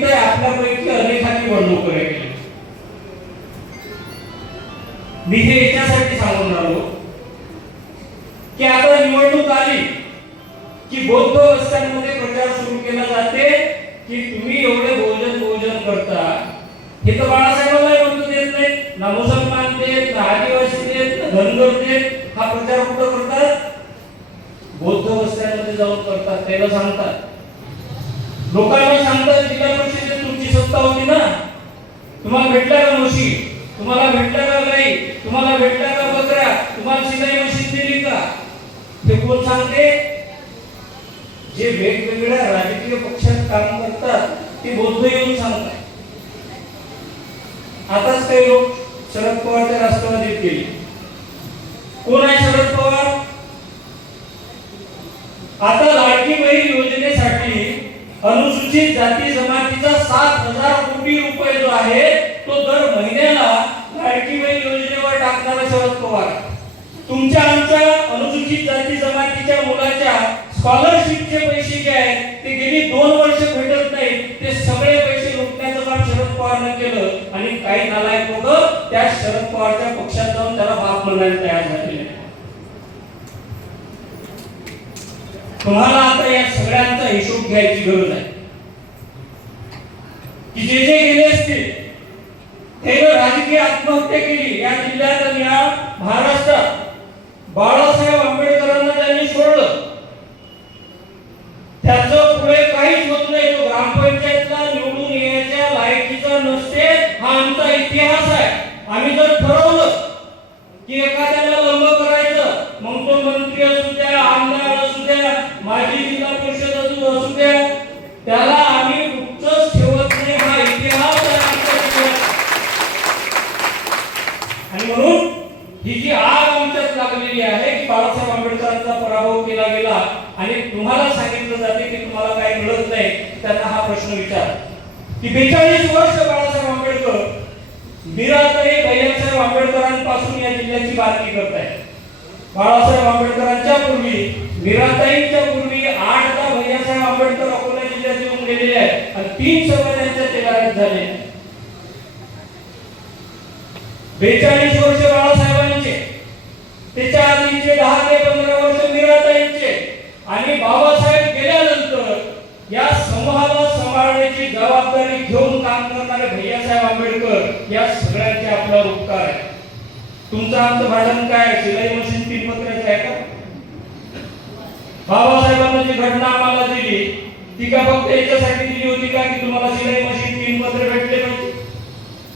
तिथे आपल्यापैकी अनेकांनी पण केली. मी हे याच्यासाठी सांगून राहिलो की आता निवडणूक आली की बौद्ध वस्त्यांमध्ये प्रचार सुरू केला जाते की तुम्ही एवढे भोजन भोजन करता. हे तर बाळासाहेबांना म्हणतो देत नाही. ना मुसलमान देत ना आदिवासी देत ना धनगर देत हा प्रचार कुठं करतात? बौद्ध वस्त्यांमध्ये जाऊन करतात त्याला सांगतात. लोकांना सांगतात जिल्हा परिषदेत तुमची सत्ता होती ना. तुम्हाला भेटला का म्हशी तुम्हाला भेटला का गाई? तुम्हाला भेटला का बकऱ्या? तुम्हाला शिलाई मशीन दिली का? हे कोण सांगते? जे वेगवेगळ्या राजकीय पक्षात काम करतात ते बौद्ध येऊन सांगतात. आताच काही लोक शरद पवारच्या राष्ट्रवादीत गेले. कोण आहे शरद पवार? आता लाडकी बहीण अनुसूचित जाती जमातीचा सात हजार कोटी रुपये जो आहे तो दर महिन्याला लाडकी बहीण योजनेवर टाकणारा शरद पवार तुमच्या आमच्या अनुसूचित जाती जमातीच्या मुलाच्या स्कॉलरशिपचे पैसे जे आहेत ते गेली दोन वर्ष भेटत नाही ते सगळे पैसे लुटण्याचं काम शरद पवारनं केलं आणि काही नालायक लोक त्या शरद पवारच्या पक्षात जाऊन त्याला बाप म्हणायला तयार झालेले तुम्हाला आता या सगळ्यांचा हिशोब घ्यायची गरज आहे की जे जे गेले असतील हे राजकीय आत्महत्या केली. या जिल्ह्यात आणि या महाराष्ट्रात बाळासाहेब आंबेडकरांना त्यांनी सोडलं त्याचं पुढे काहीच होत नाही तो ग्रामपंचायतला निवडून येण्याच्या लायकीचा नसते हा आमचा इतिहास आहे आम्ही जर ठरवलं की एखाद्याला लंब करायचं मग तो मंत्री असू द्या आमदार असू द्या माजी जिल्हा परिषद असू असू द्या त्याला आम्ही गुप्तच ठेवत नाही हा इतिहास आहे आमच्या जिल्ह्यात. आणि म्हणून ही जी आग आमच्यात लागलेली आहे की बाळासाहेब आंबेडकरांचा पराभव केला गेला आणि तुम्हाला सांगितलं जाते की तुम्हाला काही मिळत नाही त्यांना हा प्रश्न विचार की बेचाळीस वर्ष बाळासाहेब आंबेडकर मीराताई भैयासाहेब आंबेडकरांपासून या जिल्ह्याची बातमी करताय. बाळासाहेब आंबेडकरांच्या पूर्वी निराताईंच्या पूर्वी आठदा भैयासाहेब आंबेडकर अकोला जिल्ह्यात येऊन गेलेले आहेत आणि तीन सभा त्यांच्या तेलारीत झाले. बेचाळीस वर्ष बाळासाहेबांचे त्याच्या आधीचे दहा ते पंधरा वर्ष निराताईंचे आणि बाबासाहेब जबाबदारी घेऊन काम करणारे भैयासाहेब आंबेडकर या सगळ्यांचे आपल्यावर उपकार आहे तुमचं आमचं भाषण काय शिलाई मशीन तीन पत्राचं आहे का? बाबासाहेबांना जी घटना आम्हाला दिली ती का फक्त याच्यासाठी दिली होती का की तुम्हाला शिलाई मशीन तीन पत्र भेटले पाहिजे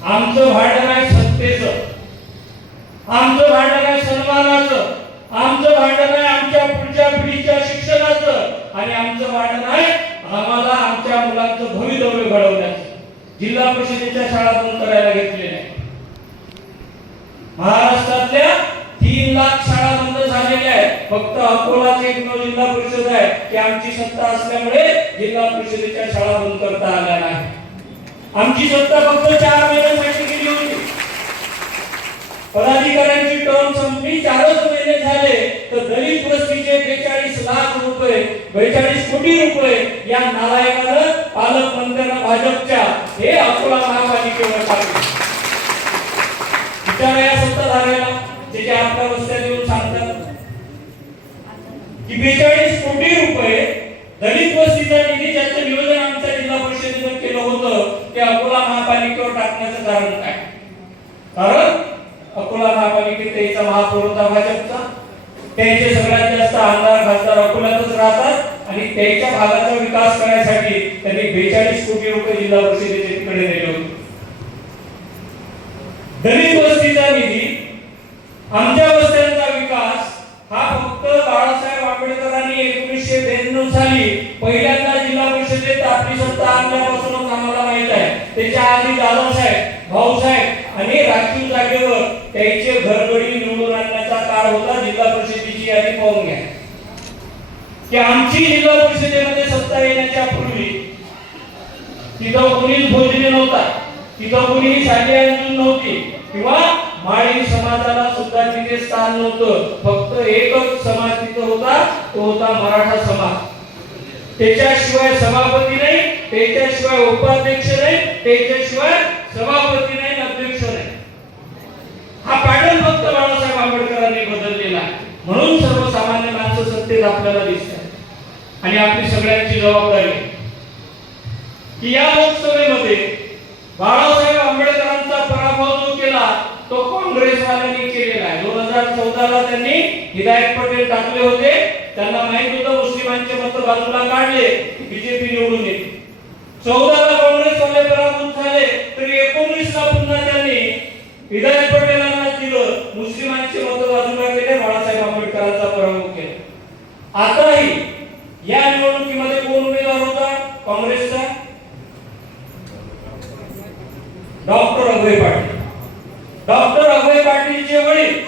आमचं भांडण आहे सत्तेचं. आमचं भांडण आहे सन्मानाचं. आमचं भांडण आहे आमच्या पुढच्या पिढीच्या शिक्षणाचं. आणि आमचं भांडण आहे आम्हाला आमच्या मुलांचं भवितव्य घडवण्याचं. जिल्हा परिषदेच्या शाळा बंद करायला घेतलेल्या महाराष्ट्रातल्या तीन लाख शाळा बंद झालेल्या आहेत. फक्त अकोलाच एकमेव जिल्हा परिषद आहे. की आमची सत्ता असल्यामुळे जिल्हा परिषदेच्या शाळा बंद करता आल्या नाही. आमची सत्ता फक्त चार महिन्यांसाठी गेली होती. पदाधिकाऱ्यांची टर्म संपली चार कोटी रुपये या नारायणानं पालकमंत्र्यांना भाजपच्या हे अकोला महापालिकेवर टाकले. विचार या सत्ताधाऱ्याला जे जे आपल्या वस्त्यात येऊन सांगतात. की बेचाळीस कोटी रुपये दलित वस्तीचा निधी ज्याचं नियोजन आमच्या जिल्हा परिषदेनं केलं होतं ते अकोला महापालिकेवर टाकण्याचं कारण काय? कारण अकोला महापालिकेत त्याचा महापौर होता भाजपचा. त्यांचे सगळ्यात जास्त आमदार खासदार अकोल्यातच राहतात. आणि त्यांच्या भागाचा विकास करण्यासाठी त्यांनी बेचाळीस कोटी रुपये जिल्हा परिषदेचे तिकडे दिले होते. दलित वस्तीचा निधी आमच्या वस्त्यांचा विकास हा फक्त बाळासाहेब आंबेडकरांनी एकोणीसशे ब्याण्णव साली पहिल्यांदा जिल्हा परिषदेत आपली सत्ता आणल्यापासूनच आम्हाला माहीत आहे. त्याच्या आधी जाधव साहेब भाऊसाहेब आणि राखीव जागेवर त्यांचे घरगडी निवडून आणण्याचा काळ होता जिल्हा परिषदेची यादी पाहून घ्या की आमची जिल्हा परिषदेमध्ये सत्ता येण्याच्या पूर्वी तिथं कुणीच भोजने नव्हता. तिथं कुणीही साडी अंजून नव्हती. किंवा माळी समाजाला सुद्धा तिथे स्थान नव्हतं. फक्त एकच समाज तिथं होता तो होता मराठा समाज. त्याच्याशिवाय सभापती नाही त्याच्याशिवाय उपाध्यक्ष नाही त्याच्याशिवाय सभापती नाही अध्यक्ष नाही हा पॅटर्न फक्त बाळासाहेब आंबेडकरांनी बदललेला आहे म्हणून सर्वसामान्य माणसं सत्तेत आपल्याला दिसतात आणि आपली सगळ्यांची जबाबदारी. की या लोकसभेमध्ये बाळासाहेब आंबेडकरांचा पराभव जो केला तो काँग्रेसवाल्यांनी केलेला आहे. दोन हजार चौदा ला त्यांनी हिदायत पटेल टाकले होते. त्यांना माहीत होतं मुस्लिमांचे मत बाजूला काढले बीजेपी निवडून येते चौदा चौदाला काँग्रेसवाले पराभूत झाले तरी एकोणीस ला पुन्हा त्यांनी हिदायत पटेलांना दिलं मुस्लिमांचे मत बाजूला केले बाळासाहेब आंबेडकरांचा पराभव केला आताही या निवडणुकीमध्ये कोण उमेदवार होता काँग्रेसचा डॉक्टर अभय पाटील डॉक्टर अभय पाटीलचे वडील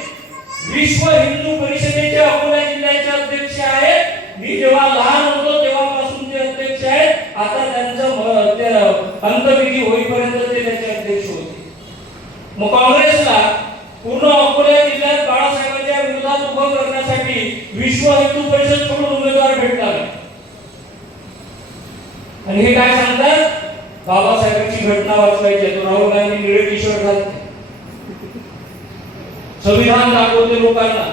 विश्व हिंदू परिषदेचे अकोला जिल्ह्याचे अध्यक्ष आहेत मी जेव्हा लहान होतो तेव्हापासून ते अध्यक्ष आहेत आता त्यांचं म- ते अंतविधी होईपर्यंत ते त्याचे अध्यक्ष होते मग काँग्रेसला पूर्ण अकोला जिल्ह्यात बाळासाहेबांच्या विरोधात उभं करण्यासाठी विश्व हिंदू परिषदकडून उमेदवार भेटला. आणि हे काय सांगतात? बाबासाहेबांची घटना वाचवायची. तो राहुल गांधी निळे टी शर्ट घालते. संविधान दाखवते लोकांना.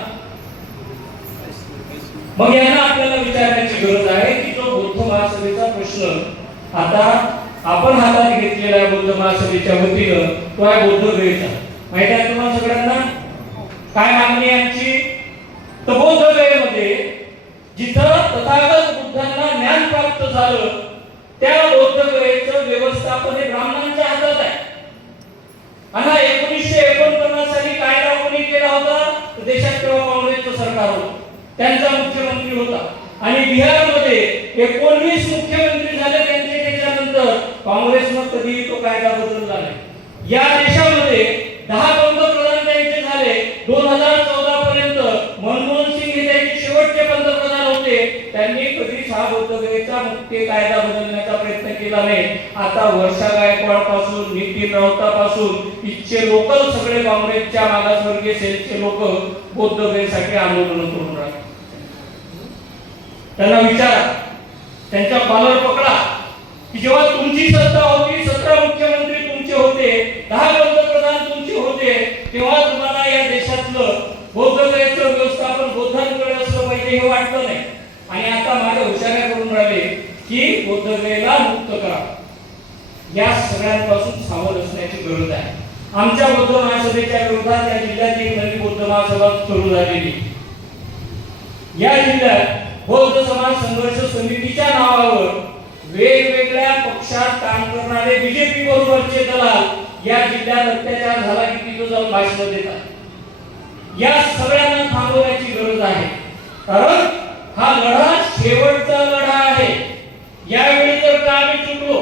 मग यांना आपल्याला विचारण्याची गरज आहे की जो बौद्ध महासभेचा प्रश्न आता आपण हातात घेतलेला आहे बौद्ध महासभेच्या वतीनं तो आहे बौद्ध वेळचा माहिती आहे तुम्हाला सगळ्यांना? काय मागणी यांची आमची? तर बौद्ध वेळेमध्ये जिथं तथागत बुद्धांना ज्ञान प्राप्त झालं त्या बौद्ध वेळेचं व्यवस्थापन हे ब्राह्मणांच्या हातात आहे. आणि एकोणीसशे एकोणपन्नास साली कायदा कोणी केला होता देशात तेव्हा काँग्रेसचं सरकार होतं. त्यांचा मुख्यमंत्री होता. आणि बिहारमध्ये एकोणवीस मुख्यमंत्री झाले त्यांचे त्याच्यानंतर काँग्रेसनं कधीही तो कायदा बदलला नाही. या देशामध्ये दहा पंतप्रधान त्यांचे झाले. दोन हजार चौदा पर्यंत मनमोहन सिंग हे त्यांचे शेवटचे पंतप्रधान होते. त्यांनी कधीच हा बौद्धगयेचा मुख्य कायदा बदलण्याचा प्रयत्न केला नाही. आता वर्षा गायकवाडपासून नितीन राऊतापासून इथचे लोकल सगळे काँग्रेसच्या मागासवर्गीय सेलचे लोक बौद्धगयेसाठी आंदोलन करून राहतात त्यांना विचारा. त्यांच्या कॉलर पकडा. की जेव्हा तुमची सत्ता होती सतरा मुख्यमंत्री तुमचे होते दहा पंतप्रधान तुमचे होते तेव्हा तुम्हाला या देशातलं बौद्धतेचं व्यवस्थापन बौद्धांकडे असलं पाहिजे हे वाटलं नाही. आणि आता माझ्या हुशाऱ्या करून राहिले की बौद्धतेला मुक्त करा. या सगळ्यांपासून सावध असण्याची गरज आहे. आमच्या बौद्ध महासभेच्या विरोधात या जिल्ह्यात एक नवी बौद्ध महासभा सुरू झालेली. या जिल्ह्यात हो, बौद्ध समाज संघर्ष समितीच्या नावावर वेगवेगळ्या पक्षात काम करणारे बीजेपी बरोबरचे दलाल या जिल्ह्यात अत्याचार झाला की तिथं जाऊन भाषण देतात. या सगळ्यांना थांबवण्याची गरज आहे. कारण हा लढा शेवटचा लढा आहे. यावेळी जर का आम्ही चुकलो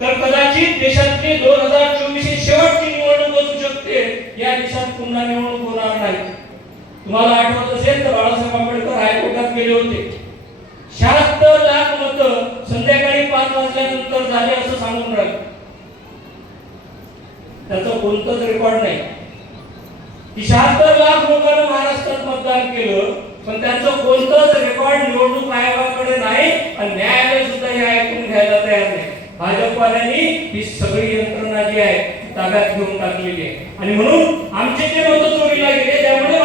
तर कदाचित देशातली दोन हजार चोवीस शेवटची निवडणूक असू शकते. या देशात पुन्हा निवडणूक होणार नाही. तुम्हाला आठवत असेल तर बाळासाहेब आंबेडकर हायकोर्टात गेले होते. शहात्तर लाख मत संध्याकाळी पाच वाजल्यानंतर झाले असं सांगून राहिले. त्याचं कोणतंच रेकॉर्ड नाही. की शहात्तर लाख लोकांना महाराष्ट्रात मतदान केलं पण त्याचं कोणतंच रेकॉर्ड निवडणूक आयोगाकडे नाही आणि न्यायालय सुद्धा हे ऐकून घ्यायला तयार नाही. भाजपवाल्यांनी ही सगळी यंत्रणा जी आहे ताब्यात घेऊन टाकलेली आहे. आणि म्हणून आमचे जे मत चोरीला गेले त्यामुळे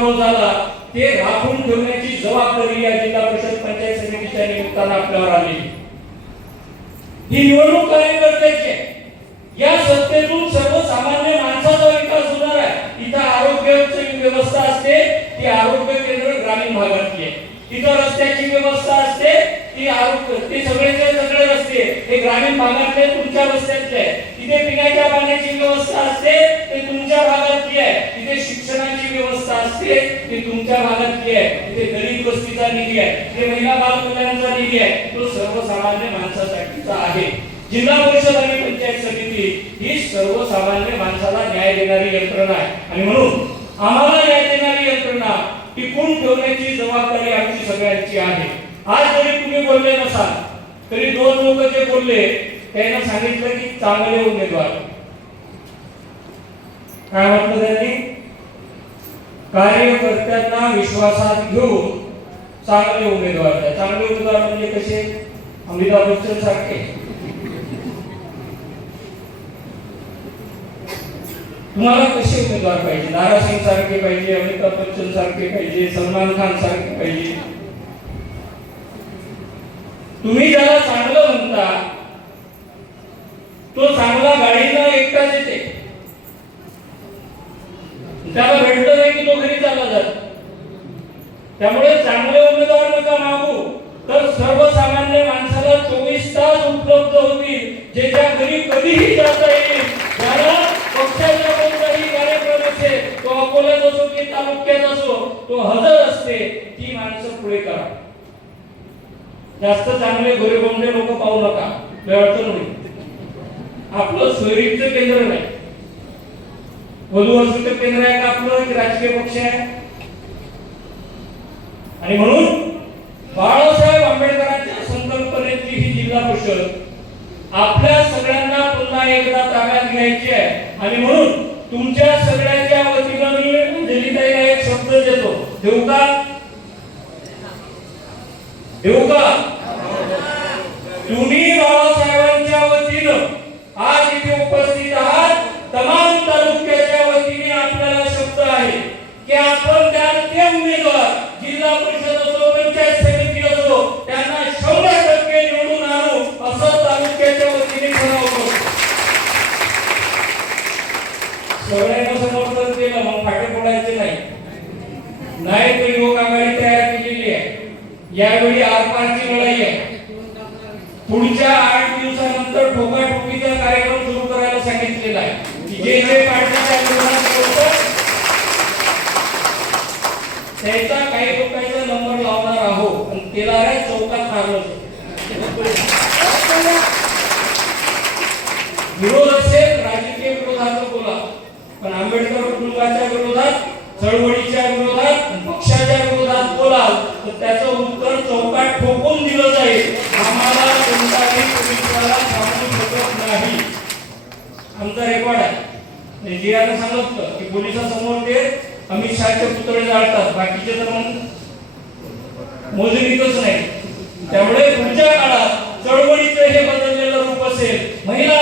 पराभव झाला ते राखून ठेवण्याची जबाबदारी या जिल्हा परिषद पंचायत समितीच्या निमित्तानं आपल्यावर आली. ही निवडणूक कार्यकर्त्याची या सत्तेतून सर्वसामान्य माणसाचा विकास होणार आहे. इथं आरोग्याची व्यवस्था असते ती आरोग्य केंद्र ग्रामीण भागातली आहे. इथं रस्त्याची व्यवस्था असते ती आरोग्य ते सगळेचे सगळे रस्ते हे ग्रामीण भागातले तुमच्या रस्त्यातले इथे पिण्याच्या पाण्याची व्यवस्था असते ते तुमच्या भागात आहे इथे शिक्षणाची व्यवस्था असते ती तुमच्या भागातली आहे इथे दलित वस्तीचा निधी आहे ते महिला बाल कल्याणचा निधी आहे तो सर्वसामान्य माणसासाठीचा आहे. जिल्हा परिषद आणि पंचायत समिती ही सर्वसामान्य माणसाला न्याय देणारी यंत्रणा आहे. आणि म्हणून आम्हाला न्याय देणारी यंत्रणा टिकून ठेवण्याची जबाबदारी आमची सगळ्यांची आहे. आज जरी तुम्ही बोलले नसाल तरी दोन लोक जे बोलले त्यांना सांगितलं की चांगले उमेदवार. काय म्हटलं त्यांनी? कार्यकर्त्यांना विश्वासात घेऊन चांगले उमेदवार द्या. चांगले उमेदवार म्हणजे कसे? अमिताभ बच्चन सारखे. तुम्हाला कसे उमेदवार पाहिजे? नारासिंग सारखे पाहिजे अमिताभ बच्चन सारखे पाहिजे सलमान खान सारखे पाहिजे. तुम्ही ज्याला चांगलं म्हणता तो चांगला गाडीला एकटाच येते. त्याला भेटलं नाही की तो घरी चालला जात. त्यामुळे चांगले उमेदवार नका मागू. तर सर्वसामान्य माणसाला चोवीस तास उपलब्ध होतील. ज्याच्या घरी कधीही जाता येईल त्याला पक्षाच्या कोणताही कार्यक्रम असेल तो अकोल्यात असो की तालुक्यात असो तो हजर असते ती माणसं पुढे करा. जास्त चांगले गोरेगोंडे लोक पाहू नका. अडचण होईल. आपलं सोयरीचं केंद्र नाही. वधूवरचं केंद्र आहे का आपलं की राजकीय पक्ष आहे. आणि म्हणून बाळासाहेब आंबेडकरांच्या संकल्पनेची ही जिल्हा परिषद आपल्या सगळ्यांना पुन्हा एकदा ताब्यात घ्यायची आहे. आणि म्हणून तुमच्या सगळ्यांच्या वतीनं मी अंजलीताईला एक शब्द देतो. देऊ का? देऊ का? तुम्ही बाळासाहेब यावेळी आरपारची लढाई आहे. पुढच्या आठ दिवसानंतर ठोकाठोकीचा कार्यक्रम सुरू करायला सांगितलेला आहे. की जे जे पार्टीच्या त्याचा काही लोकांचा नंबर लावणार आहोत. आणि तेलाऱ्या चौकात मारलं विरोध असेल राजकीय विरोधाचा बोला. पण आंबेडकर कुटुंबाच्या विरोधात चळवळीच्या विरोधात आमचा रेकॉर्ड आहे. जे आता सांगत की पोलिसांसमोर ते अमित शहाचे पुतळे जाळतात. बाकीचे तर मग मोजणीतच नाही. त्यामुळे पुढच्या काळात चळवळीचं हे बदललेलं रूप असेल महिला